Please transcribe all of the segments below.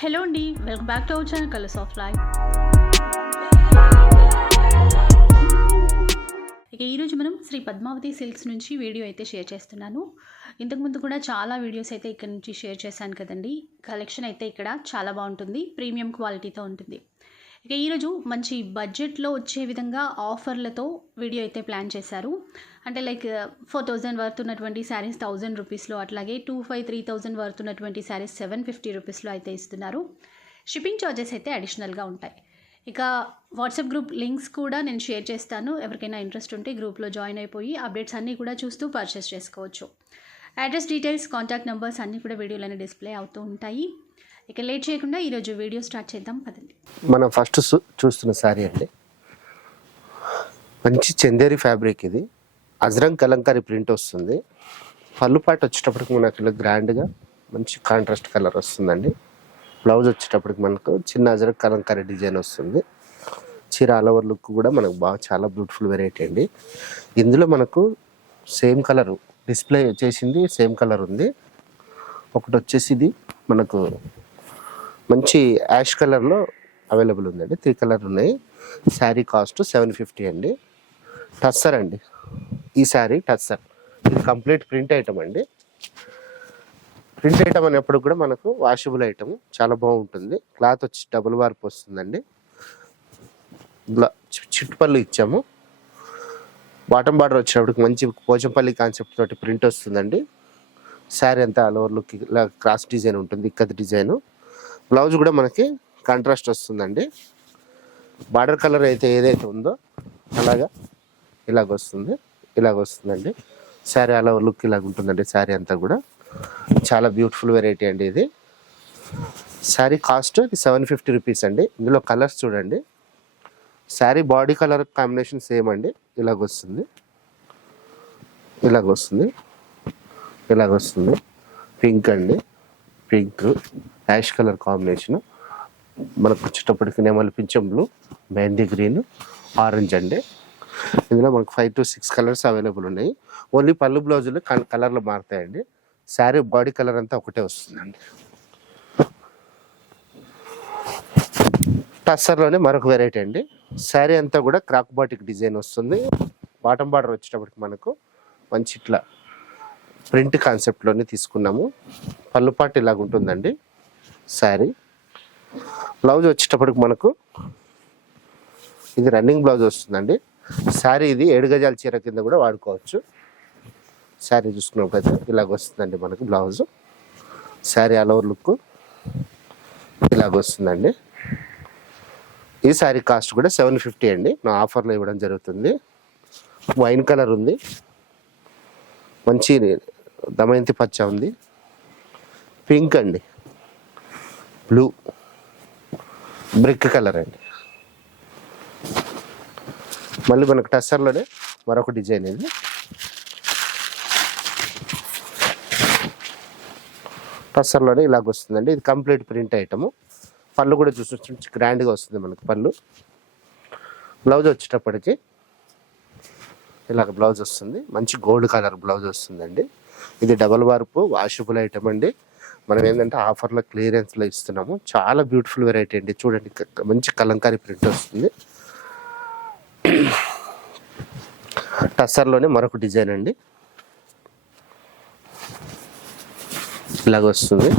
Hello అండి welcome back to our channel colours of life ఇక ఈరోజు మనం శ్రీ పద్మావతి సిల్క్స్ నుంచి వీడియో అయితే షేర్ చేస్తున్నాను. ఇంతకుముందు కూడా చాలా వీడియోస్ అయితే ఇక్కడ నుంచి షేర్ చేశాను కదండి. కలెక్షన్ అయితే ఇక్కడ చాలా బాగుంటుంది ప్రీమియం క్వాలిటీతో ఉంటుంది. ఇక ఈరోజు మంచి బడ్జెట్లో వచ్చే విధంగా ఆఫర్లతో వీడియో అయితే ప్లాన్ చేశారు. అంటే లైక్ ఫోర్ థౌజండ్ వర్త్ ఉన్నటువంటి శారీస్ థౌజండ్ రూపీస్లో అట్లాగే two five three thousand worth ఉన్నటువంటి శారీస్ సెవెన్ ఫిఫ్టీ రూపీస్లో అయితే ఇస్తున్నారు. షిప్పింగ్ ఛార్జెస్ అయితే అడిషనల్గా ఉంటాయి. ఇక వాట్సాప్ గ్రూప్ లింక్స్ కూడా నేను షేర్ చేస్తాను. ఎవరికైనా ఇంట్రెస్ట్ ఉంటే గ్రూప్లో జాయిన్ అయిపోయి అప్డేట్స్ అన్నీ కూడా చూస్తూ పర్చేస్ చేసుకోవచ్చు. అడ్రస్ డీటెయిల్స్ కాంటాక్ట్ నెంబర్స్ అన్నీ కూడా వీడియోలోనే డిస్ప్లే అవుతూ ఉంటాయి. ఇక లేట్ చేయకుండా ఈరోజు వీడియో స్టార్ట్ చేద్దాం పదండి. మనం ఫస్ట్ చూస్తున్న శారీ అండి. మంచి చందేరి ఫ్యాబ్రిక్ ఇది. అజ్రంగ్ కలంకారీ ప్రింట్ వస్తుంది. పళ్ళు పాట వచ్చేటప్పటికి మనకి ఇలా గ్రాండ్గా మంచి కాంట్రాస్ట్ కలర్ వస్తుందండి. బ్లౌజ్ వచ్చేటప్పటికి మనకు చిన్న అజ్రక్ కలంకారీ డిజైన్ వస్తుంది. చీర ఆల్ ఓవర్ లుక్ కూడా మనకు బాగా చాలా బ్యూటిఫుల్ వెరైటీ అండి. ఇందులో మనకు సేమ్ కలర్ డిస్ప్లే చేసింది సేమ్ కలర్ ఉంది. ఒకటి వచ్చేసి ఇది మనకు మంచి యాష్ కలర్లో అవైలబుల్ ఉందండి. త్రీ కలర్ ఉన్నాయి. శారీ కాస్ట్ సెవెన్ ఫిఫ్టీ అండి. టస్సర్ అండి. ఈ శారీ టస్సర్. ఇది కంప్లీట్ ప్రింట్ ఐటమ్ అండి. ప్రింట్ ఐటమ్ అనేప్పుడు కూడా మనకు వాషబుల్ ఐటమ్. చాలా బాగుంటుంది. క్లాత్ వచ్చి డబుల్ వార్ప్ వస్తుందండి. చిట్టుపల్లి ఇచ్చాము. బాటమ్ బార్డర్ వచ్చినప్పటికి మంచి పోచంపల్లి కాన్సెప్ట్ తోటి ప్రింట్ వస్తుందండి. శారీ అంతా ఆల్ ఓవర్ లుక్ ఇలా క్రాస్ డిజైన్ ఉంటుంది. ఇక్కది డిజైను. బ్లౌజ్ కూడా మనకి కాంట్రాస్ట్ వస్తుందండి. బార్డర్ కలర్ అయితే ఏదైతే ఉందో అలాగా ఇలాగ వస్తుంది ఇలాగ వస్తుందండి. శారీ అలా లుక్ ఇలాగ ఉంటుందండి శారీ అంతా కూడా. చాలా బ్యూటిఫుల్ వెరైటీ అండి ఇది. Sari cost seven fifty rupees అండి. ఇందులో కలర్స్ చూడండి. Sari body colour combination same అండి. ఇలాగ వస్తుంది. ఇలాగ వస్తుంది. ఇలాగ వస్తుంది. పింక్ అండి. Pink ash colour combination. మనకు వచ్చేటప్పటికి నెమలి పింఛం బ్లూ మెహందీ గ్రీన్ ఆరెంజ్ అండి. ఇందులో మనకు five to six colours available ఉన్నాయి. ఓన్లీ పళ్ళు బ్లౌజులు కలర్లు మారుతాయండి. శారీ బాడీ కలర్ అంతా ఒకటే వస్తుందండి. టస్సర్లోనే మరొక వెరైటీ అండి. శారీ అంతా కూడా క్రాక్ బాటిక్ డిజైన్ వస్తుంది. బాటమ్ బార్డర్ వచ్చేటప్పటికి మనకు మంచి ఇట్లా ప్రింట్ కాన్సెప్ట్లోనే తీసుకున్నాము. పళ్ళు పాటు ఇలాగ ఉంటుందండి. శారీ. బ్లౌజ్ వచ్చేటప్పటికి మనకు ఇది రన్నింగ్ బ్లౌజ్ వస్తుందండి. శారీ ఇది ఏడు గజాల చీర కింద కూడా వాడుకోవచ్చు. శారీ చూసుకున్నప్పుడైతే ఇలాగ వస్తుందండి మనకు blouse. Sari all over look ఇలాగ వస్తుందండి. ఈ శారీ కాస్ట్ కూడా సెవెన్ ఫిఫ్టీ అండి. నా ఆఫర్లో ఇవ్వడం జరుగుతుంది. వైన్ కలర్ ఉంది. మంచి దమయంతి పచ్చ ఉంది. పింక్ అండి. బ్లూ. బ్రిక్ కలర్ అండి. మళ్ళీ మనకు టస్సర్లోనే మరొక డిజైన్ ఇది. టస్సర్లోనే ఇలాగ వస్తుందండి. ఇది కంప్లీట్ ప్రింట్ ఐటము. పళ్ళు కూడా చూసి గ్రాండ్గా వస్తుంది మనకు పళ్ళు. బ్లౌజ్ వచ్చేటప్పటికి ఇలాగ బ్లౌజ్ వస్తుంది. మంచి గోల్డ్ కలర్ బ్లౌజ్ వస్తుందండి. ఇది డబల్ వార్పు వాషబుల్ ఐటమ్ అండి. మనం ఏంటంటే ఆఫర్లో క్లియరెన్స్లో ఇస్తున్నాము. చాలా బ్యూటిఫుల్ వెరైటీ అండి. చూడండి మంచి కలంకారీ ప్రింట్ వస్తుంది. టస్సర్లోనే మరొక డిజైన్ అండి. ఇలాగ వస్తుంది.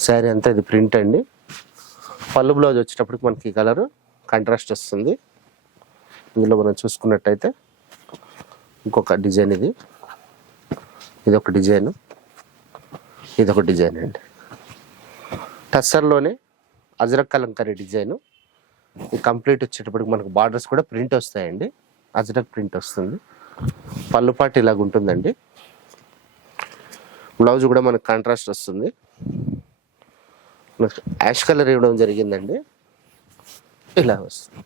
శారీ అంతా ఇది ప్రింట్ అండి. పళ్ళు బ్లౌజ్ వచ్చేటప్పటికి మనకి ఈ కలర్ కాంట్రాస్ట్ వస్తుంది. ఇందులో మనం చూసుకున్నట్టయితే ఇంకొక డిజైన్ ఇది. ఇది ఒక డిజైన్. ఇది ఒక డిజైన్ అండి. టస్సర్లోనే అజరక్ కలంకారీ డిజైన్. ఇది కంప్లీట్ వచ్చేటప్పటికి మనకు బార్డర్స్ కూడా ప్రింట్ వస్తాయండి. అజరక్ ప్రింట్ వస్తుంది. పళ్ళుపాటు ఇలాగ ఉంటుందండి. బ్లౌజ్ కూడా మనకు కాంట్రాస్ట్ వస్తుంది. యాష్ కలర్ ఇవ్వడం జరిగిందండి. ఇలా వస్తుంది.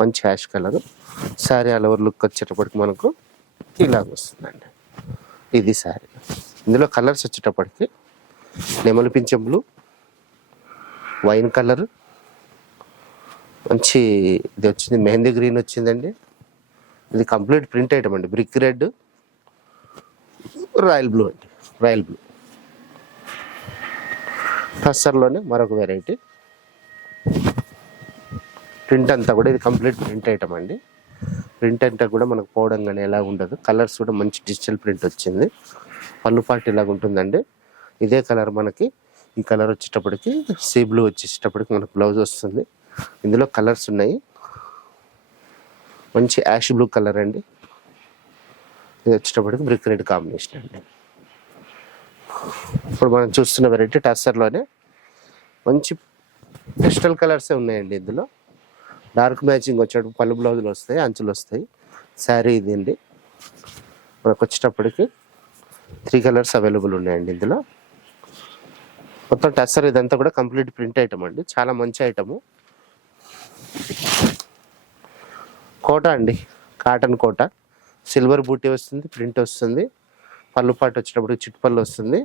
మంచి ash colour. Sari all over look వచ్చేటప్పటికి మనకు ఇలా వస్తుందండి. ఇది శారీ ఇందులో కలర్స్ వచ్చేటప్పటికి నెమలి పింఛం బ్లూ వైన్ కలర్ మంచి ఇది వచ్చింది మెహందీ గ్రీన్ వచ్చిందండి. ఇది కంప్లీట్ ప్రింట్ ఐటమ్ అండి బ్రిక్ రెడ్ రాయల్ బ్లూ అండి రాయల్ బ్లూ. టస్సర్లోనే మరొక వెరైటీ ప్రింట్ అంతా కూడా ఇది కంప్లీట్ ప్రింట్ ఐటమ్ అండి. ప్రింట్ అంతా కూడా మనకు పోవడం కానీ ఎలా ఉండదు. కలర్స్ కూడా మంచి డిజిటల్ ప్రింట్ వచ్చింది. పళ్ళు పాటు ఇలాగ ఉంటుందండి. ఇదే కలర్ మనకి ఈ కలర్ వచ్చేటప్పటికి సీ బ్లూ వచ్చేటప్పటికి మనకు బ్లౌజ్ వస్తుంది. ఇందులో కలర్స్ ఉన్నాయి. మంచి యాష్ బ్లూ కలర్ అండి. ఇది వచ్చేటప్పటికి బ్రిక్ రెడ్ కాంబినేషన్ అండి. ఇప్పుడు మనం చూస్తున్న వెరైటీ టస్సర్లోనే మంచి పెస్టల్ కలర్సే ఉన్నాయండి ఇందులో. డార్క్ మ్యాచింగ్ వచ్చేటప్పుడు పళ్ళు బ్లౌజులు వస్తాయి అంచులు వస్తాయి. శారీ ఇది అండి మనకు వచ్చేటప్పటికి త్రీ కలర్స్ అవైలబుల్ ఉన్నాయండి ఇందులో. మొత్తం టస్సర్ ఇదంతా కూడా కంప్లీట్ ప్రింట్ ఐటమ్ అండి. చాలా మంచి ఐటము కోట అండి. కాటన్ కోట. సిల్వర్ బూటీ వస్తుంది ప్రింట్ వస్తుంది. పళ్ళు పాటు వచ్చేటప్పటికి చిట్టుపళ్ళు వస్తుంది.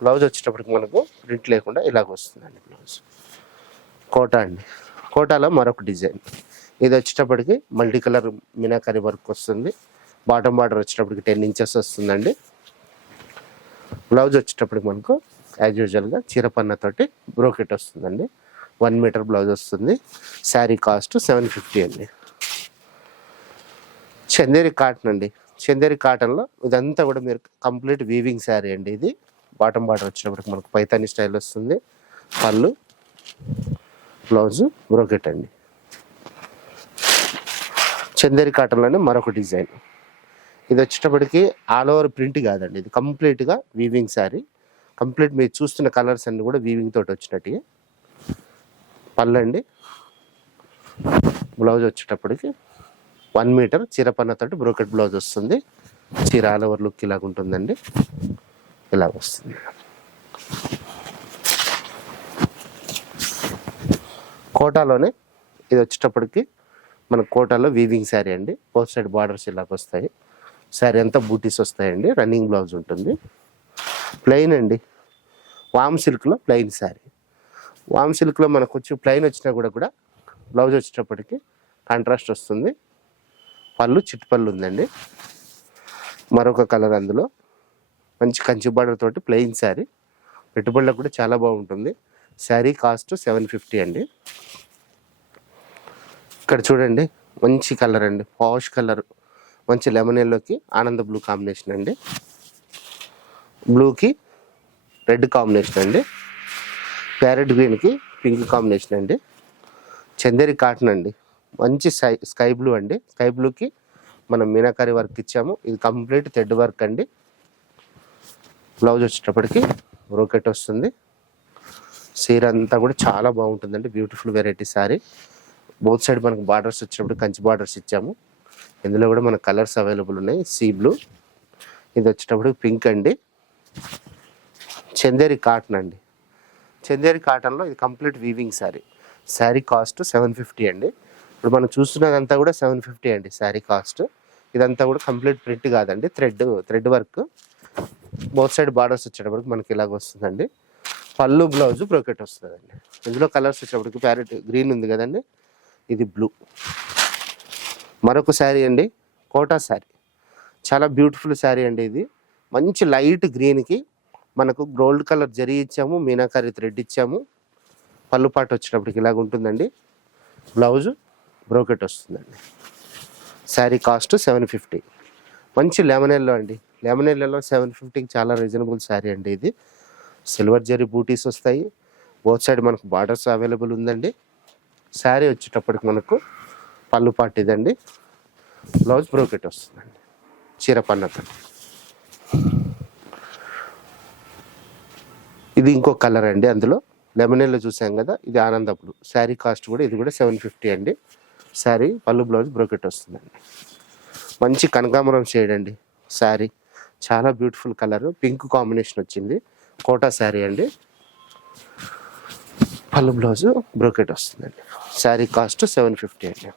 బ్లౌజ్ వచ్చేటప్పటికి మనకు ప్రింట్ లేకుండా ఇలాగ వస్తుందండి బ్లౌజ్. కోట అండి. కోటాలో మరొక డిజైన్. ఇది వచ్చేటప్పటికి మల్టీ కలర్ మినాకరీ వర్క్ వస్తుంది. బాటమ్ బార్డర్ వచ్చేటప్పటికి టెన్ ఇంచెస్ వస్తుందండి. బ్లౌజ్ వచ్చేటప్పటికి మనకు యాజ్ యూజువల్గా చీరపన్నతోటి బ్రోకెట్ వస్తుందండి. వన్ మీటర్ బ్లౌజ్ వస్తుంది. శారీ కాస్ట్ సెవెన్ ఫిఫ్టీ అండి. చందేరి కాటన్ అండి. చందేరి కాటన్లో ఇదంతా కూడా మీరు కంప్లీట్ వీవింగ్ శారీ అండి ఇది. బాటమ్ బార్డర్ వచ్చినప్పటికి మనకు పైతాని స్టైల్ వస్తుంది. పళ్ళు. బ్లౌజ్ బ్రోకెట్ అండి. చందేరి కాటన్లోనే మరొక డిజైన్. ఇది వచ్చేటప్పటికి ఆల్ ఓవర్ ప్రింట్ కాదండి. ఇది కంప్లీట్గా వీవింగ్ శారీ కంప్లీట్ మీరు చూస్తున్న కలర్స్ అన్నీ కూడా వీవింగ్ తోటి వచ్చినట్టు. పళ్ళండి. బ్లౌజ్ వచ్చేటప్పటికి వన్ మీటర్ చీరపన్నతోటి బ్రోకెట్ బ్లౌజ్ వస్తుంది. చీర ఆల్ ఓవర్ లుక్ ఇలాగ ఉంటుందండి ఇలా వస్తుంది. కోటాలోనే ఇది వచ్చేటప్పటికి మన కోటాలో వీవింగ్ శారీ అండి. పోస్ట్ సైడ్ బార్డర్స్ ఇలాగ వస్తాయి. శారీ అంతా బూటీస్ వస్తాయండి. రన్నింగ్ బ్లౌజ్ ఉంటుంది. ప్లెయిన్ అండి. వామ్ సిల్క్లో ప్లెయిన్ శారీ వామ్ సిల్క్లో మనకు వచ్చి ప్లెయిన్ వచ్చినా కూడా కూడా బ్లౌజ్ వచ్చేటప్పటికి కాంట్రాస్ట్ వస్తుంది. పళ్ళు చిట్టు పళ్ళు ఉందండి. మరొక కలర్ అందులో. మంచి కంచి బార్డర్ తోటి ప్లెయిన్ శారీ పెట్టుబడులకు కూడా చాలా బాగుంటుంది. శారీ కాస్ట్ సెవెన్ ఫిఫ్టీ అండి. ఇక్కడ చూడండి మంచి కలర్ అండి. పాష్ కలర్ మంచి లెమన్ ఎల్లోకి ఆనంద బ్లూ కాంబినేషన్ అండి. బ్లూకి రెడ్ కాంబినేషన్ అండి. ప్యారెట్ గ్రీన్కి పింక్ కాంబినేషన్ అండి. చందేరి కాటన్ అండి. మంచి స్కై స్కై బ్లూ అండి. స్కై బ్లూకి మనం మీనాకారి వర్క్ ఇచ్చాము. ఇది కంప్లీట్ థ్రెడ్ వర్క్ అండి. బ్లౌజ్ వచ్చేటప్పటికి బ్రోకెట్ వస్తుంది. సీర అంతా కూడా చాలా బాగుంటుందండి. Beautiful variety sari both side మనకు బార్డర్స్ వచ్చినప్పుడు కంచి బార్డర్స్ ఇచ్చాము. ఇందులో కూడా మన కలర్స్ అవైలబుల్ ఉన్నాయి. సీ బ్లూ ఇది వచ్చేటప్పుడు పింక్ అండి. చందేరి కాటన్ అండి. చందేరి కాటన్లో ఇది complete weaving sari. Sari cost seven fifty అండి. ఇప్పుడు మనం చూస్తున్నదంతా కూడా సెవెన్ ఫిఫ్టీ అండి శారీ కాస్ట్. ఇదంతా కూడా కంప్లీట్ ప్రింట్ కాదండి. Thread thread work. Both side borders వచ్చేటప్పటికి మనకి ఇలాగ వస్తుందండి. పళ్ళు బ్లౌజ్ బ్రోకెట్ వస్తుందండి. ఇందులో కలర్స్ వచ్చేటప్పటికి ప్యారెట్ గ్రీన్ ఉంది కదండి. ఇది బ్లూ. మరొక శారీ అండి కోటా శారీ. చాలా బ్యూటిఫుల్ శారీ అండి ఇది. మంచి లైట్ గ్రీన్కి మనకు గోల్డ్ కలర్ జరీ ఇచ్చాము మీనాకారి థ్రెడ్ ఇచ్చాము. పళ్ళు పాటు వచ్చేటప్పటికి ఇలాగ ఉంటుందండి. బ్లౌజ్ బ్రోకెట్ వస్తుందండి. Sari cost seven fifty. మంచి లెమనెల్లో అండి. లెమన్ సెవెన్ ఫిఫ్టీకి చాలా రీజనబుల్ శారీ అండి ఇది. సిల్వర్ జరీ బూటీస్ వస్తాయి. బోత్ సైడ్ మనకు బార్డర్స్ అవైలబుల్ ఉందండి. శారీ వచ్చేటప్పటికి మనకు పళ్ళు పాటు ఇదండి. బ్లౌజ్ బ్రోకెట్ వస్తుందండి. చీర పన్నతో. ఇది ఇంకో కలర్ అండి అందులో. లెమనెల్లో చూసాం కదా ఇది ఆనంద బ్లూ శారీ కాస్ట్ కూడా ఇది కూడా సెవెన్ ఫిఫ్టీ అండి. శారీ పళ్ళు బ్లౌజ్ బ్రోకెట్ వస్తుందండి. మంచి కనకాంబరం షేడ్ అండి శారీ. చాలా బ్యూటిఫుల్ కలర్. పింక్ కాంబినేషన్ వచ్చింది. కోటా శారీ అండి. పళ్ళు బ్లౌజ్ బ్రోకెట్ వస్తుందండి. శారీ కాస్ట్ సెవెన్ ఫిఫ్టీ అండి.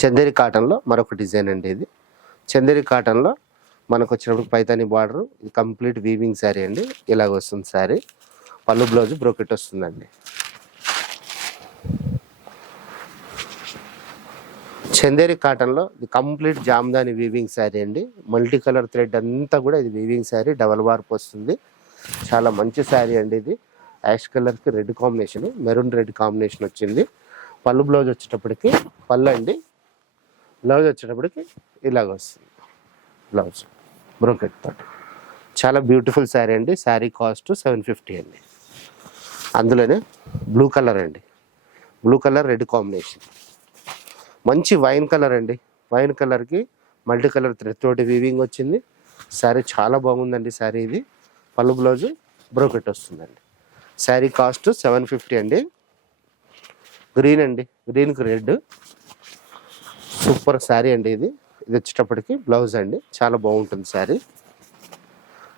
చందేరి కాటన్లో మరొక డిజైన్ అండి ఇది. చందేరి కాటన్లో మనకు వచ్చినప్పుడు పైతాని బార్డర్ ఇది కంప్లీట్ వీవింగ్ శారీ అండి. ఇలాగ వస్తుంది శారీ. పళ్ళు బ్లౌజ్ బ్రోకెట్ వస్తుందండి. చందేరి కాటన్లో ఇది కంప్లీట్ జామ్దాని వీవింగ్ శారీ అండి. మల్టీ కలర్ థ్రెడ్ అంతా కూడా ఇది వీవింగ్ శారీ డబల్ వార్ప్ వస్తుంది. చాలా మంచి శారీ అండి ఇది. యాష్ కలర్కి red combination maroon red combination వచ్చింది. పళ్ళు బ్లౌజ్ వచ్చేటప్పటికి పళ్ళు అండి. బ్లౌజ్ వచ్చేటప్పటికి ఇలాగ వస్తుంది. బ్లౌజ్ బ్రోకెట్ తోటి. చాలా బ్యూటిఫుల్ శారీ అండి. శారీ కాస్ట్ సెవెన్ ఫిఫ్టీ అండి. అందులోనే బ్లూ కలర్ అండి. Blue colour red combination. మంచి వైన్ కలర్ అండి. వైన్ కలర్కి మల్టీ కలర్ థ్రెడ్ తోటి వీవింగ్ వచ్చింది. శారీ చాలా బాగుందండి శారీ ఇది. పళ్ళు బ్లౌజ్ బ్రోకెట్ వస్తుందండి. శారీ కాస్ట్ సెవెన్ ఫిఫ్టీ అండి. గ్రీన్ అండి. గ్రీన్కి రెడ్ సూపర్ శారీ అండి ఇది. ఇది వచ్చేటప్పటికి బ్లౌజ్ అండి. చాలా బాగుంటుంది శారీ.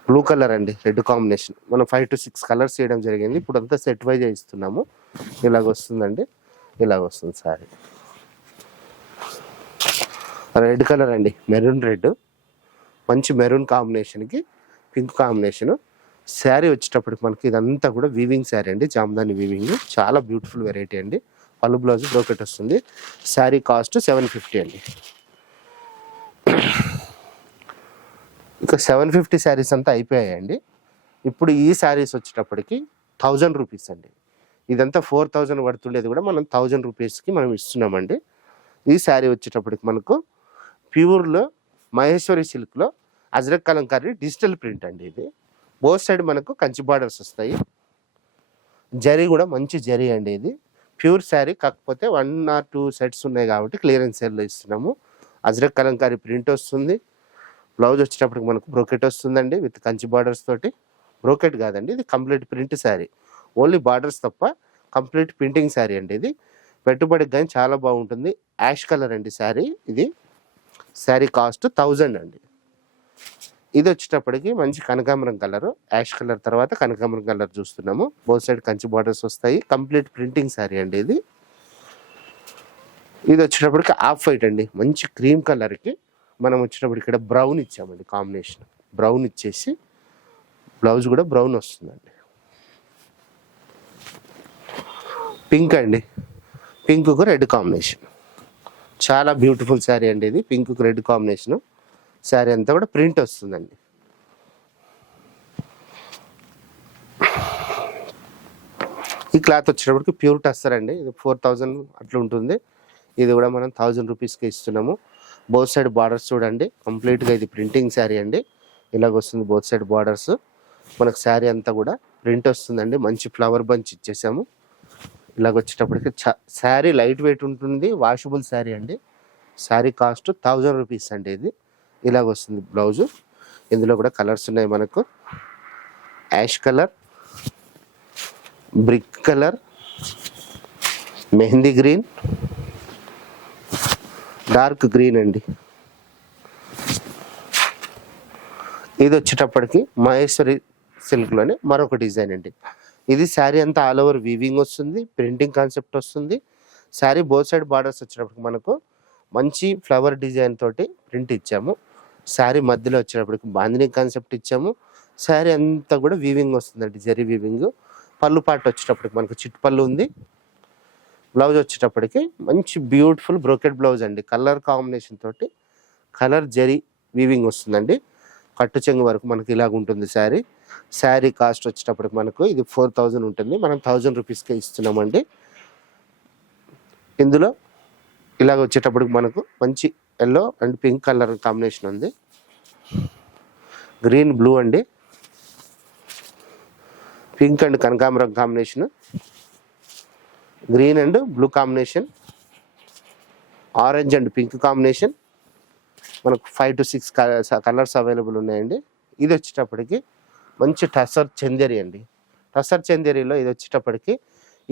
బ్లూ కలర్ అండి. రెడ్ కాంబినేషన్ మనం ఫైవ్ టు సిక్స్ కలర్స్ చేయడం జరిగింది. ఇప్పుడు అంతా సెట్ వైజ్ ఇస్తున్నాము. ఇలాగ వస్తుందండి. ఇలాగ వస్తుంది శారీ. రెడ్ కలర్ అండి. మెరూన్ రెడ్ మంచి మెరూన్ కాంబినేషన్కి పింక్ కాంబినేషన్ శారీ వచ్చేటప్పటికి మనకి ఇదంతా కూడా వీవింగ్ శారీ అండి. జామదాని వీవింగ్ చాలా బ్యూటిఫుల్ వెరైటీ అండి. పళ్ళు బ్లౌజ్ బ్రోకెట్ వస్తుంది. శారీ కాస్ట్ సెవెన్ ఫిఫ్టీ అండి. ఇక సెవెన్ ఫిఫ్టీ శారీస్ అంతా అయిపోయాయండి. ఇప్పుడు ఈ శారీస్ వచ్చేటప్పటికి థౌజండ్ రూపీస్ అండి. ఇదంతా ఫోర్ థౌజండ్ పడుతుండేది కూడా మనం థౌజండ్ రూపీస్కి మనం ఇస్తున్నామండి. ఈ శారీ వచ్చేటప్పటికి మనకు ప్యూర్లో మహేశ్వరి సిల్క్లో అజరక్ కలంకారీ డిజిటల్ ప్రింట్ అండి ఇది. బోత్ సైడ్ మనకు కంచి బార్డర్స్ వస్తాయి. జరీ కూడా మంచి జరీ అండి ఇది. ప్యూర్ శారీ కాకపోతే వన్ ఆర్ టూ సెట్స్ ఉన్నాయి కాబట్టి క్లియరెన్స్ సేల్లో ఇస్తున్నాము. అజ్రక్ కలంకారీ ప్రింట్ వస్తుంది. బ్లౌజ్ వచ్చేటప్పటికి మనకు బ్రోకెట్ వస్తుందండి విత్ కంచి బార్డర్స్ తోటి. బ్రోకెట్ కాదండి ఇది complete print sari only borders తప్ప కంప్లీట్ ప్రింటింగ్ శారీ అండి ఇది. పెట్టుబడికి కానీ చాలా బాగుంటుంది. యాష్ కలర్ అండి శారీ ఇది. శారీ కాస్ట్ థౌజండ్ అండి. ఇది వచ్చేటప్పటికి మంచి కనకాంబరం కలర్. యాష్ కలర్ తర్వాత కనకాంబరం కలర్ చూస్తున్నాము. బోత్ సైడ్ కంచి బార్డర్స్ వస్తాయి. కంప్లీట్ ప్రింటింగ్ శారీ అండి ఇది. ఇది వచ్చేటప్పటికి ఆఫ్ వైట్ అండి. మంచి క్రీమ్ కలర్కి మనం వచ్చేటప్పటికి ఇక్కడ బ్రౌన్ ఇచ్చామండి కాంబినేషన్. బ్రౌన్ ఇచ్చేసి బ్లౌజ్ కూడా బ్రౌన్ వస్తుందండి. పింక్ అండి. పింక్కు రెడ్ కాంబినేషన్. చాలా బ్యూటిఫుల్ శారీ అండి ఇది. పింక్కు రెడ్ కాంబినేషన్. శారీ అంతా కూడా ప్రింట్ వస్తుందండి. ఈ క్లాత్ వచ్చేటప్పటికి ప్యూర్ టస్సర్ అండి. ఇది ఫోర్ థౌజండ్ అట్లా ఉంటుంది. ఇది కూడా మనం థౌజండ్ రూపీస్కి ఇస్తున్నాము. బోత్ సైడ్ బార్డర్స్ చూడండి. కంప్లీట్గా ఇది ప్రింటింగ్ శారీ అండి. ఇలాగ వస్తుంది బోత్ సైడ్ బార్డర్స్. మనకు శారీ అంతా కూడా ప్రింట్ వస్తుందండి. మంచి ఫ్లవర్ బంచ్ ఇచ్చేసాము. ఇలాగ వచ్చేటప్పటికి శారీ లైట్ వెయిట్ ఉంటుంది. వాషబుల్ శారీ అండి. శారీ కాస్ట్ థౌజండ్ రూపీస్ అండి ఇది. ఇలాగ వస్తుంది బ్లౌజు. ఇందులో కూడా కలర్స్ ఉన్నాయి మనకు. Ash colour brick colour mehndi green dark green అండి. ఇది వచ్చేటప్పటికి మహేశ్వరి సిల్క్లోనే మరొక డిజైన్ అండి. ఇది శారీ అంతా ఆల్ ఓవర్ వీవింగ్ వస్తుంది ప్రింటింగ్ కాన్సెప్ట్ వస్తుంది. శారీ బోత్ సైడ్ బార్డర్స్ వచ్చేటప్పటికి మనకు మంచి ఫ్లవర్ డిజైన్ తోటి ప్రింట్ ఇచ్చాము. శారీ మధ్యలో వచ్చేటప్పటికి బాందిని కాన్సెప్ట్ ఇచ్చాము. శారీ అంతా కూడా వీవింగ్ వస్తుందండి జరీ వీవింగ్ పళ్ళు పాట వచ్చేటప్పటికి మనకు చిట్టు పళ్ళు ఉంది. బ్లౌజ్ వచ్చేటప్పటికి మంచి బ్యూటిఫుల్ బ్రోకెట్ బ్లౌజ్ అండి. కలర్ కాంబినేషన్ తోటి కలర్ జరీ వీవింగ్ వస్తుందండి. కట్టు చెంగు వరకు మనకి ఇలాగ ఉంటుంది శారీ. శారీ కాస్ట్ వచ్చేటప్పటికి మనకు ఇది ఫోర్ థౌజండ్ ఉంటుంది. మనం థౌజండ్ రూపీస్కే ఇస్తున్నామండి. ఇందులో ఇలాగ వచ్చేటప్పటికి మనకు మంచి yellow and pink colour combination ఉంది. గ్రీన్ బ్లూ అండి. పింక్ అండ్ కనకాంబరం combination. Green and blue combination. Orange and pink combination. మనకు five to six colours available ఉన్నాయండి. ఇది వచ్చేటప్పటికి మంచి టసర్ చందేరి అండి. టసర్ చందేరిలో ఇది వచ్చేటప్పటికి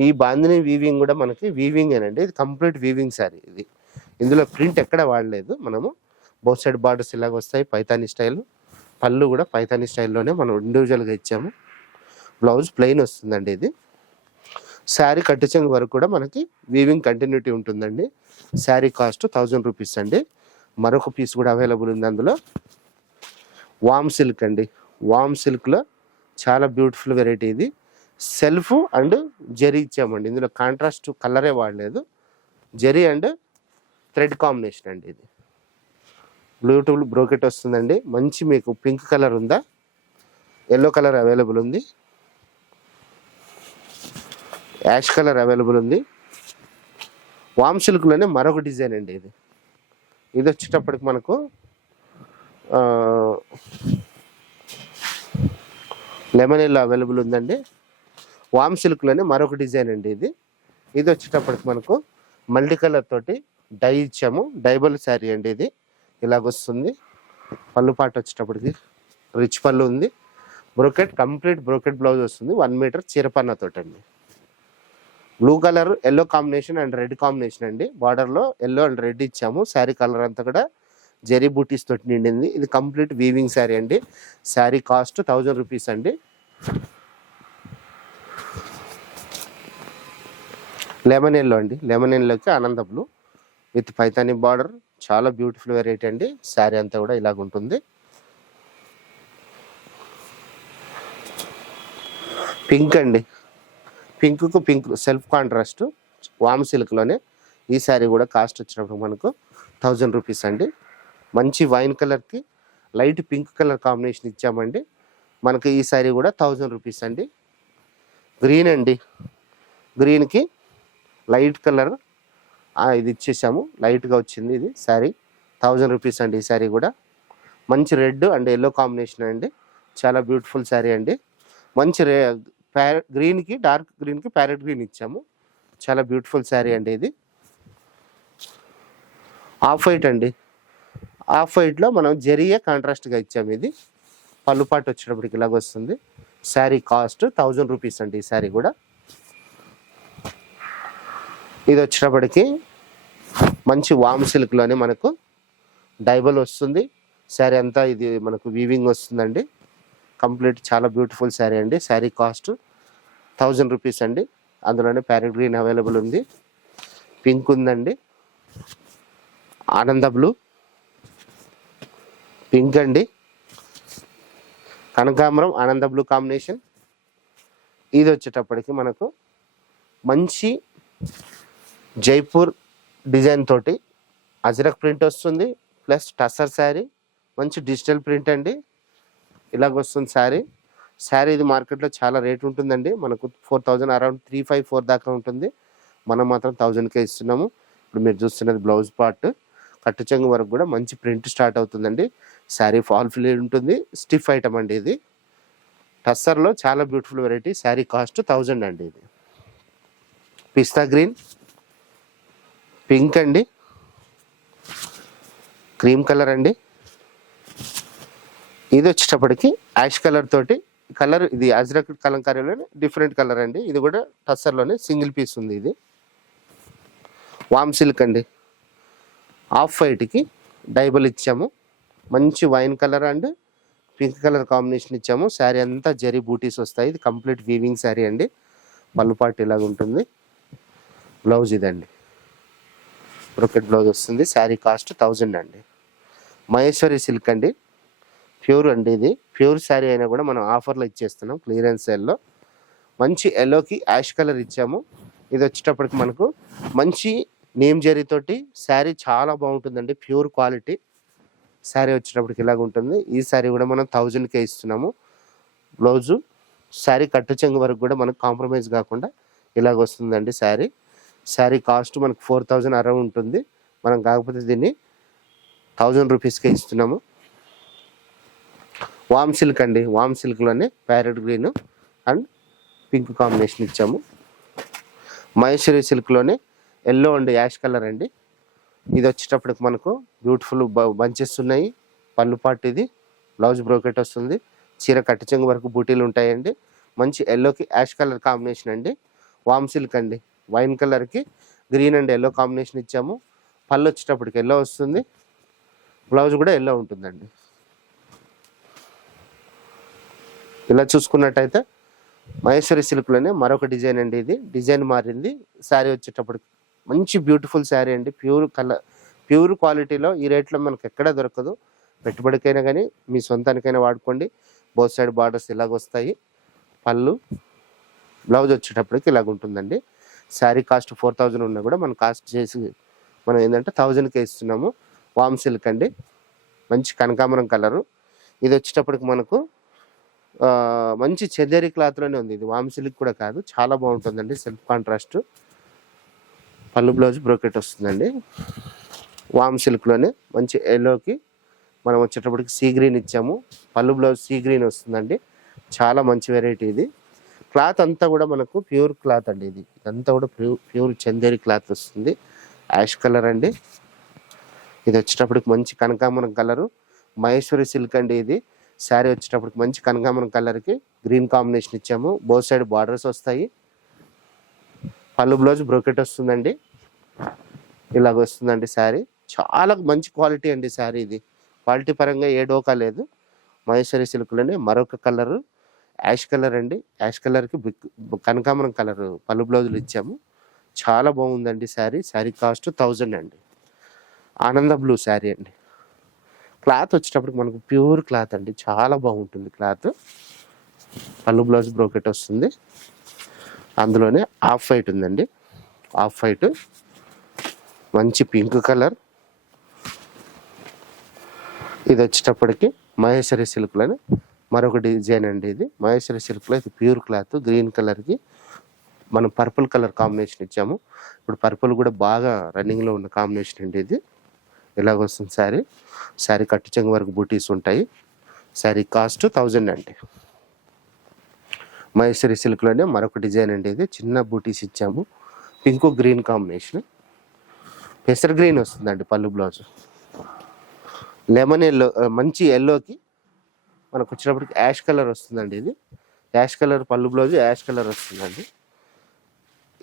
ఈ బాందిని వీవింగ్ కూడా మనకి వీవింగ్ అండి ఇది కంప్లీట్ వీవింగ్ సారీ ఇది. ఇందులో ప్రింట్ ఎక్కడ వాడలేదు మనము. బౌత్ సైడ్ బార్డర్స్ ఇలాగ వస్తాయి పైతాని స్టైల్. పళ్ళు కూడా పైతాని స్టైల్లోనే మనం ఇండివిజువల్గా ఇచ్చాము. బ్లౌజ్ ప్లెయిన్ వస్తుందండి ఇది. శారీ కట్టుచెంగు వరకు కూడా మనకి వీవింగ్ కంటిన్యూటీ ఉంటుందండి. శారీ కాస్ట్ థౌజండ్ రూపీస్ అండి. మరొక పీస్ కూడా అవైలబుల్ ఉంది అందులో. వామ్ సిల్క్ అండి. వామ్ సిల్క్లో చాలా బ్యూటిఫుల్ వెరైటీ ఇది. సెల్ఫ్ అండ్ జరీ ఇచ్చామండి. ఇందులో కాంట్రాస్ట్ కలరే వాడలేదు. జరీ అండ్ థ్రెడ్ కాంబినేషన్ అండి ఇది. బ్లూటూత్ బ్రోకెట్ వస్తుందండి. మంచి మీకు పింక్ కలర్ ఉందా? ఎల్లో కలర్ అవైలబుల్ ఉంది. యాష్ కలర్ అవైలబుల్ ఉంది. వామ్ సిల్క్లోనే మరొక డిజైన్ అండి ఇది. ఇది వచ్చేటప్పటికి మనకు లెమన్ ఎల్లో అవైలబుల్ ఉందండి. వామ్ సిల్క్లోనే మరొక డిజైన్ అండి ఇది. ఇది వచ్చేటప్పటికి మనకు మల్టీ కలర్ తోటి డై ఇచ్చాము డైబల్ శారీ అండి ఇది. ఇలాగొస్తుంది. పళ్ళు పాట వచ్చేటప్పటికి రిచ్ పళ్ళు ఉంది. బ్రోకెట్ కంప్లీట్ బ్రోకెట్ బ్లౌజ్ వస్తుంది. వన్ మీటర్ చీరపన్న తోటి అండి blue colour yellow combination and red combination అండి. బార్డర్లో ఎల్లో అండ్ రెడ్ ఇచ్చాము. శారీ కలర్ అంతా కూడా జెరీ బూటీస్ తోటి నిండింది. ఇది కంప్లీట్ వీవింగ్ శారీ అండి. శారీ కాస్ట్ థౌజండ్ రూపీస్ అండి. లెమన్ ఎల్లో అండి. లెమన్ ఎల్లోకి Ananda blue. With Paithani border. చాలా బ్యూటిఫుల్ వెరైటీ అండి. శారీ అంతా కూడా ఇలాగ ఉంటుంది. పింక్ అండి. పింక్కు పింక్ సెల్ఫ్ కాంట్రాస్ట్ వామ్ సిల్క్లోనే ఈ శారీ కూడా కాస్ట్ వచ్చినప్పుడు మనకు థౌజండ్ రూపీస్ అండి. మంచి వైన్ కలర్కి లైట్ పింక్ కలర్ కాంబినేషన్ ఇచ్చామండి. మనకి ఈ శారీ కూడా థౌజండ్ రూపీస్ అండి. గ్రీన్ అండి. గ్రీన్కి లైట్ కలర్ ఇది ఇచ్చేసాము. లైట్గా వచ్చింది ఇది శారీ. థౌజండ్ రూపీస్ అండి ఈ శారీ కూడా. మంచి రెడ్ అండ్ ఎల్లో కాంబినేషన్ అండి. చాలా బ్యూటిఫుల్ శారీ అండి. మంచి రే ప్యారెట్ గ్రీన్కి డార్క్ గ్రీన్కి ప్యారెట్ గ్రీన్ ఇచ్చాము. చాలా బ్యూటిఫుల్ శారీ అండి ఇది. ఆఫ్ వైట్ అండి. ఆఫ్ వైట్లో మనం జరియే కాంట్రాస్ట్గా ఇచ్చాము ఇది. పళ్ళు వచ్చినప్పటికి వచ్చేటప్పటికి ఇలాగ వస్తుంది. శారీ కాస్ట్ థౌజండ్ రూపీస్ అండి ఈ శారీ కూడా. ఇది వచ్చేటప్పటికి మంచి వామ్ సిల్క్లోనే మనకు డైబల్ వస్తుంది. శారీ అంతా ఇది మనకు వీవింగ్ వస్తుందండి. కంప్లీట్ చాలా బ్యూటిఫుల్ శారీ అండి. శారీ కాస్ట్ థౌజండ్ రూపీస్ అండి. అందులోనే ప్యారెట్ గ్రీన్ అవైలబుల్ ఉంది. పింక్ ఉందండి. ఆనంద బ్లూ పింక్ అండి. కనకాంబరం ఆనంద బ్లూ కాంబినేషన్ ఇది వచ్చేటప్పటికి మనకు మంచి జైపూర్ డిజైన్ తోటి అజరక్ ప్రింట్ వస్తుంది ప్లస్ టసర్ శారీ మంచి డిజిటల్ ప్రింట్ అండి. ఇలాగ వస్తుంది శారీ. శారీ ఇది మార్కెట్లో చాలా రేట్ ఉంటుందండి. మనకు four thousand around three five four దాకా ఉంటుంది. మనం మాత్రం థౌజండ్కే ఇస్తున్నాము. ఇప్పుడు మీరు చూస్తున్నది బ్లౌజ్ పార్ట్. కట్టు చెంగు వరకు కూడా మంచి ప్రింట్ స్టార్ట్ అవుతుందండి. శారీ ఫాల్ ఫిల్ ఉంటుంది. స్టిఫ్ ఐటమ్ అండి ఇది. టస్సర్లో చాలా beautiful variety. Sari cost thousand అండి ఇది. పిస్తా గ్రీన్. పింక్ అండి. క్రీమ్ కలర్ అండి. ఇది వచ్చేటప్పటికి యాష్ కలర్ తోటి కలర్ ఇది అజ్రక్ కలంకారీలోనే డిఫరెంట్ కలర్ అండి. ఇది కూడా టస్సర్లోనే సింగిల్ పీస్ ఉంది ఇది. వామ్ సిల్క్ అండి. ఆఫ్ వైట్కి డైబల్ ఇచ్చాము. మంచి wine colour and pink colour combination ఇచ్చాము. శారీ అంతా జరీ బూటీస్ వస్తాయి. ఇది కంప్లీట్ వీవింగ్ శారీ అండి. పళ్ళు పాటు ఇలాగ ఉంటుంది. బ్లౌజ్ ఇదండి. బ్రొకెట్ బ్లౌజ్ వస్తుంది. శారీ కాస్ట్ థౌజండ్ అండి. మహేశ్వరి సిల్క్ అండి. ప్యూర్ అండి ఇది. ప్యూర్ శారీ అయినా కూడా మనం ఆఫర్లో ఇచ్చేస్తున్నాం క్లియరెన్స్ సేల్లో. మంచి ఎల్లోకి యాష్ కలర్ ఇచ్చాము. ఇది వచ్చేటప్పటికి మనకు మంచి నేమ్ జరీతోటి శారీ చాలా బాగుంటుందండి. ప్యూర్ క్వాలిటీ శారీ వచ్చేటప్పటికి ఇలాగ ఉంటుంది. ఈ శారీ కూడా మనం థౌజండ్కే ఇస్తున్నాము. బ్లౌజు శారీ కట్టు చెంగు వరకు కూడా మనకు కాంప్రమైజ్ కాకుండా ఇలాగ వస్తుందండి శారీ. శారీ కాస్ట్ మనకు ఫోర్ థౌజండ్ అరౌండ్ ఉంటుంది. మనం కాకపోతే దీన్ని థౌజండ్ రూపీస్కే ఇస్తున్నాము. వామ్ సిల్క్ అండి. వామ్ సిల్క్లోనే parrot green and pink combination ఇచ్చాము. మహేశ్వరి సిల్క్లోనే ఎల్లో అండి యాష్ కలర్ అండి. ఇది వచ్చేటప్పటికి మనకు బ్యూటిఫుల్ బంచెస్ ఉన్నాయి. పళ్ళు పాటు ఇది. బ్లౌజ్ బ్రోకెట్ వస్తుంది. చీర కట్టచెంగు వరకు బూటీలు ఉంటాయండి. మంచి ఎల్లోకి యాష్ కలర్ కాంబినేషన్ అండి. వామ్ సిల్క్ అండి. వైన్ కలర్కి గ్రీన్ అండ్ ఎల్లో కాంబినేషన్ ఇచ్చాము. పళ్ళు వచ్చేటప్పటికి ఎల్లో వస్తుంది. బ్లౌజ్ కూడా ఎల్లో ఉంటుందండి. ఇలా చూసుకున్నట్టయితే మహేశ్వరి సిల్క్లోనే మరొక డిజైన్ అండి ఇది. డిజైన్ మారింది. శారీ వచ్చేటప్పటికి మంచి బ్యూటిఫుల్ శారీ అండి. ప్యూర్ కలర్ ప్యూర్ క్వాలిటీలో ఈ రేట్లో మనకు ఎక్కడ దొరకదు. పెట్టుబడికైనా కానీ మీ సొంతానికైనా వాడుకోండి. బోత్ సైడ్ బార్డర్స్ ఇలాగ వస్తాయి పళ్ళు బ్లౌజ్ వచ్చేటప్పటికి ఇలాగ ఉంటుందండి శారీ కాస్ట్ ఫోర్ థౌజండ్ ఉన్నా కూడా మనం కాస్ట్ చేసి మనం ఏంటంటే థౌజండ్కే ఇస్తున్నాము. వామ్ సిల్క్ అండి. మంచి కనకాంబరం కలరు. ఇది వచ్చేటప్పటికి మనకు మంచి చెదేరి క్లాత్లోనే ఉంది. ఇది వామ్ సిల్క్ కూడా కాదు. చాలా బాగుంటుందండి. Self contrast. పళ్ళు బ్లౌజ్ బ్రోకెట్ వస్తుందండి. వామ్ సిల్క్లోనే మంచి ఎల్లోకి మనం వచ్చేటప్పటికి సీ గ్రీన్ ఇచ్చాము. పళ్ళు బ్లౌజ్ సీ గ్రీన్ వస్తుందండి. చాలా మంచి వెరైటీ ఇది. క్లాత్ అంతా కూడా మనకు ప్యూర్ క్లాత్ అండి ఇది. ఇదంతా కూడా ప్యూర్ ప్యూర్ చందేరి క్లాత్ వస్తుంది. యాష్ కలర్ అండి. ఇది వచ్చేటప్పటికి మంచి కనకాంబరం కలరు. మహేశ్వరి సిల్క్ అండి ఇది. శారీ వచ్చేటప్పటికి మంచి కనకాంబరం కలర్కి గ్రీన్ కాంబినేషన్ ఇచ్చాము. బోత్ సైడ్ బార్డర్స్ వస్తాయి. పళ్ళు బ్లౌజ్ బ్రోకెట్ వస్తుందండి. ఇలాగ వస్తుందండి శారీ. చాలా మంచి క్వాలిటీ అండి శారీ ఇది. క్వాలిటీ పరంగా ఏ డోకా లేదు. మహేశ్వరి సిల్క్లోనే మరొక కలర్. యాష్ కలర్ అండి. యాష్ కలర్కి కనకాంబరం కలర్ పళ్ళు బ్లౌజులు ఇచ్చాము. చాలా బాగుందండి శారీ. శారీ కాస్ట్ థౌజండ్ అండి. ఆనంద బ్లూ శారీ అండి. క్లాత్ వచ్చేటప్పటికి మనకు ప్యూర్ క్లాత్ అండి. చాలా బాగుంటుంది క్లాత్. పళ్ళు బ్లౌజ్ బ్రోకెట్ వస్తుంది. అందులోనే ఆఫ్ వైట్ ఉందండి. Off white. మంచి పింక్ కలర్. ఇది వచ్చేటప్పటికి మహేశ్వరి సిల్క్లోనే మరొక డిజైన్ అండి ఇది. మహేశ్వరి సిల్క్లో ఇది ప్యూర్ క్లాత్ గ్రీన్ కలర్కి మనం పర్పుల్ కలర్ కాంబినేషన్ ఇచ్చాము. ఇప్పుడు పర్పుల్ కూడా బాగా రన్నింగ్లో ఉన్న కాంబినేషన్ అండి ఇది. ఎలాగొస్తుంది శారీ. శారీ కట్టుచంగ వరకు బూటీస్ ఉంటాయి. శారీ కాస్ట్ థౌజండ్ అండి. మహేశ్వరి సిల్క్లోనే మరొక డిజైన్ అండి ఇది. చిన్న బూటీస్ ఇచ్చాము. పింక్ గ్రీన్ కాంబినేషన్ పెసర్ గ్రీన్ వస్తుందండి పళ్ళు బ్లౌజ్ లెమన్ ఎల్లో మంచి ఎల్లోకి మనకు వచ్చినప్పటికి యాష్ కలర్ వస్తుందండి ఇది. యాష్ కలర్ పళ్ళు బ్లౌజ్ యాష్ కలర్ వస్తుందండి.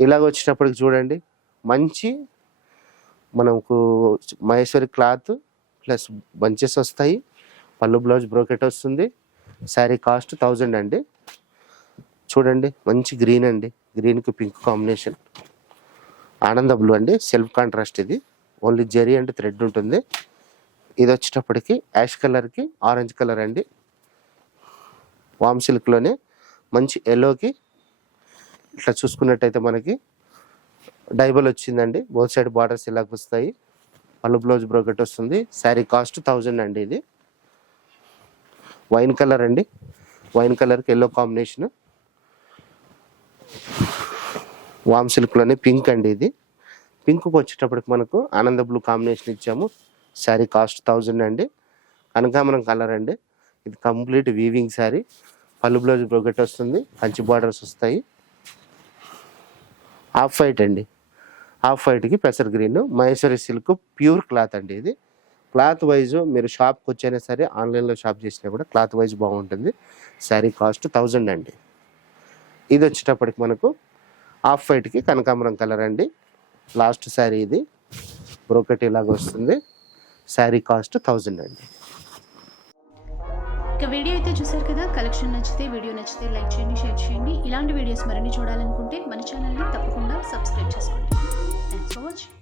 ఇలాగ వచ్చినప్పటికి చూడండి మంచి మనకు మహేశ్వరి క్లాత్ ప్లస్ బంచెస్ వస్తాయి. పళ్ళు బ్లౌజ్ బ్రోకెట్ వస్తుంది. శారీ కాస్ట్ థౌజండ్ అండి. చూడండి మంచి గ్రీన్ అండి. గ్రీన్కి పింక్ కాంబినేషన్. ఆనంద బ్లూ అండి. సెల్ఫ్ కాంట్రాస్ట్ ఇది. ఓన్లీ జెరీ అండ్ థ్రెడ్ ఉంటుంది. ఇది వచ్చేటప్పటికి యాష్ కలర్కి ఆరెంజ్ కలర్ అండి. వామ్ సిల్క్లోనే మంచి ఎల్లోకి ఇట్లా చూసుకున్నట్టయితే మనకి డైబల్ వచ్చిందండి. బోత్ సైడ్ బార్డర్స్ ఇలాగ వస్తాయి పళ్ళు బ్లౌజ్ బ్రోకెట్ వస్తుంది. శారీ కాస్ట్ థౌజండ్ అండి ఇది. వైన్ కలర్ అండి. వైన్ కలర్కి ఎల్లో కాంబినేషన్. వామ్ సిల్క్లోనే పింక్ అండి ఇది. పింక్కి వచ్చేటప్పటికి మనకు ఆనంద బ్లూ కాంబినేషన్ ఇచ్చాము. శారీ కాస్ట్ థౌజండ్ అండి. కనకామనం కలర్ అండి. ఇది కంప్లీట్ వీవింగ్ శారీ. పళ్ళు బ్లౌజ్ బ్రోకెట్ వస్తుంది. కంచి బార్డర్స్ వస్తాయి. హాఫ్ వైట్ అండి. హాఫ్ వైట్కి పెసర్ green Maheshwari silk pure cloth అండి ఇది. క్లాత్ వైజ్ మీరు షాప్కి వచ్చైనా సరే ఆన్లైన్లో షాప్ చేసినా కూడా క్లాత్ వైజ్ బాగుంటుంది. శారీ కాస్ట్ థౌజండ్ అండి. ఇది వచ్చేటప్పటికి మనకు హాఫ్ వైట్కి కనకాంబరం కలర్ అండి. లాస్ట్ శారీ ఇది. బ్రోకెట్ ఇలాగ వస్తుంది. శారీ కాస్ట్ థౌజండ్ అండి. ఇక వీడియో అయితే చూసారు కదా? కలెక్షన్ నచ్చితే వీడియో నచ్చితే లైక్ చేయండి షేర్ చేయండి. ఇలాంటి వీడియోస్ మరిన్ని చూడాలనుకుంటే మన ఛానల్ని తప్పకుండా సబ్స్క్రైబ్ చేసుకోండి. Thanks for watching